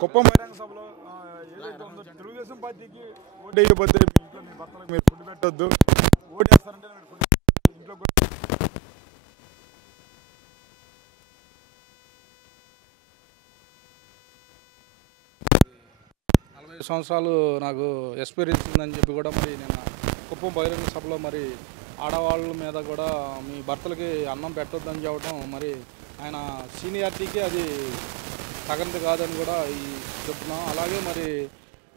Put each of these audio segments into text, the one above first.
కుప్పం బహిరంగ సభలో ఏదైతే ఉందో తెలుగుదేశం పార్టీకి ఓటు వేయకపోతే మీ ఇంట్లో మీ భర్తలకు మీరు ఫుడ్ పెట్టొద్దు, ఓటు వేస్తారంటే మీరు ఫుడ్ ఇంట్లో 40 సంవత్సరాలు నాకు ఎక్స్పీరియన్స్ ఉందని చెప్పి కూడా మరి నేను కుప్పం బహిరంగ సభలో మరి ఆడవాళ్ళ మీద కూడా మీ భర్తలకి అన్నం పెట్టొద్దని చెప్పడం మరి ఆయన సీనియారిటీకి అది తగనిది కాదని కూడా చెప్తున్నాం. అలాగే మరి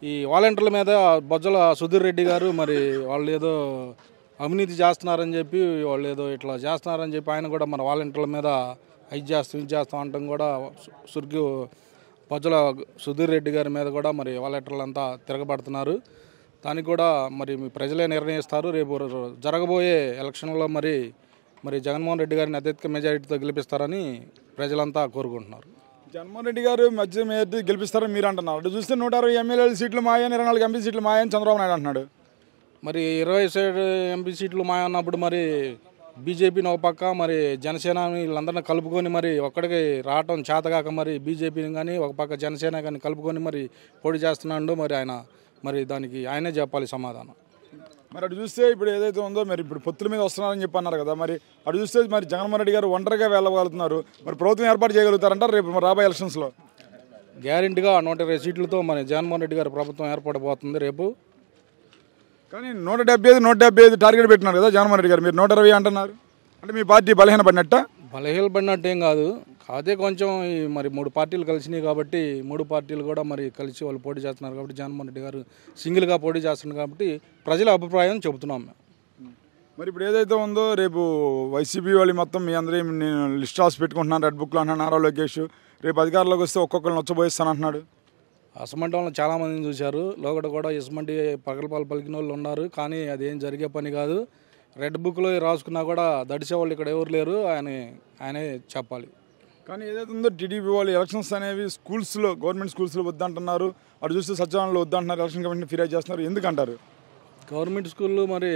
ఈ వాలంటీర్ల మీద బొజ్జల సుధీర్ రెడ్డి గారు మరి వాళ్ళు ఏదో అవినీతి చేస్తున్నారని చెప్పి వాళ్ళు ఏదో ఇట్లా చేస్తున్నారని చెప్పి ఆయన కూడా మన వాలంటీర్ల మీద ఇది చేస్తాం అంటాం కూడా బొజ్జల సుధీర్ రెడ్డి గారి మీద కూడా మరి వాలంటీర్లు అంతా తిరగబడుతున్నారు. దానికి కూడా మరి ప్రజలే నిర్ణయిస్తారు. రేపు జరగబోయే ఎలక్షన్లో మరి జగన్మోహన్ రెడ్డి గారిని అత్యధిక మెజారిటీతో గెలిపిస్తారని ప్రజలంతా కోరుకుంటున్నారు. జగన్మోహన్ రెడ్డి గారు మధ్య మెజారిటీ గెలిపిస్తారని మీరు అంటున్నారు. అటు చూస్తే 160 ఎమ్మెల్యేల సీట్లు మాయని, 24 ఎంపీ సీట్లు మాయని చంద్రబాబు నాయుడు అంటున్నాడు. మరి 20 ఎంపీ సీట్లు మాయ అన్నప్పుడు మరి బీజేపీని ఒక పక్క మరి జనసేన వీళ్ళందరినీ కలుపుకొని మరి ఒక్కడికి రావటం చేతగాక మరి బీజేపీని కానీ ఒక పక్క జనసేన కానీ కలుపుకొని మరి పోటీ చేస్తున్నాడు. మరి ఆయన మరి దానికి ఆయనే చెప్పాలి సమాధానం. మరి అటు చూస్తే ఇప్పుడు ఏదైతే ఉందో మరి ఇప్పుడు పొత్తుల మీద వస్తున్నారని చెప్పి అన్నారు కదా, మరి అటు చూస్తే మరి జగన్మోహన్ రెడ్డి గారు ఒంటరిగా వెళ్ళగలుగుతున్నారు. మరి ప్రభుత్వం ఏర్పాటు చేయగలుగుతారంటారు రేపు రాబోయే ఎలక్షన్స్లో? గ్యారెంటీగా 120 సీట్లతో మరి జగన్మోహన్ రెడ్డి గారు ప్రభుత్వం ఏర్పడబోతుంది రేపు. కానీ 175 టార్గెట్ పెట్టినారు కదా జగన్మోహన్ రెడ్డి గారు, మీరు 120 అంటున్నారు. అంటే మీ పార్టీ బలహీనపడినట్టు ఏం కాదు. అదే కొంచెం మరి 3 పార్టీలు కలిసినాయి కాబట్టి 3 పార్టీలు కూడా మరి కలిసి వాళ్ళు పోటీ చేస్తున్నారు కాబట్టి జగన్మోహన్ రెడ్డి గారు సింగిల్గా పోటీ చేస్తున్నారు కాబట్టి ప్రజల అభిప్రాయం చెబుతున్నాం మేము. మరి ఇప్పుడు ఏదైతే ఉందో రేపు వైసీపీ వాళ్ళు మొత్తం మీ అందరూ లిస్ట్ రాసి పెట్టుకుంటున్నారు, రెడ్ బుక్లో అంటున్నారు. నారా లోకేష్ రేపు అధికారంలోకి వస్తే ఒక్కొక్కరిని నచ్చబోయిస్తాను అంటున్నాడు. అసమంటి వాళ్ళని చాలామందిని చూశారు. లోగడ కూడా ఇసమంటి పగలపాలు పలికిన వాళ్ళు ఉన్నారు. కానీ అదేం జరిగే పని కాదు. రెడ్ బుక్లో రాసుకున్నా కూడా దడిసే వాళ్ళు ఇక్కడ ఎవరు లేరు. ఆయనే చెప్పాలి. కానీ ఏదైతే ఉందో టీడీపీ వాళ్ళు ఎలక్షన్స్ అనేవి స్కూల్స్లో, గవర్నమెంట్ స్కూల్స్లో వద్దంటున్నారు. అటు చూస్తే సచివాలయంలో వద్దంటున్నారు. ఎలక్షన్ కమిషన్ ఫిర్యాదు చేస్తున్నారు. ఎందుకంటారు? గవర్నమెంట్ స్కూళ్ళు మరి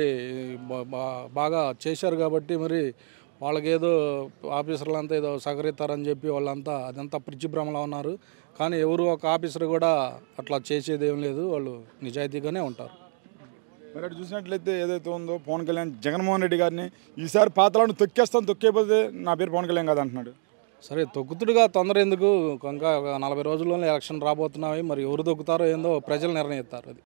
బాగా చేశారు కాబట్టి మరి వాళ్ళకేదో ఆఫీసర్లు అంతా ఏదో సహకరిస్తారని చెప్పి వాళ్ళంతా అదంతా పిచ్చి భ్రమలో ఉన్నారు. కానీ ఎవరు ఒక ఆఫీసర్ కూడా అట్లా చేసేది ఏం లేదు. వాళ్ళు నిజాయితీగానే ఉంటారు. మరి అటు చూసినట్లయితే ఏదైతే ఉందో పవన్ కళ్యాణ్ జగన్మోహన్ రెడ్డి గారిని ఈసారి పాతలను తొక్కేపోతే నా పేరు పవన్ కళ్యాణ్ కాదు అంటున్నాడు. సరే తొక్కుతుడుగా తొందర ఎందుకు? ఇంకా 40 రోజుల్లోనే ఎలక్షన్ రాబోతున్నాయి. మరి ఎవరు తొక్కుతారో ఏందో ప్రజలు నిర్ణయిస్తారు. అది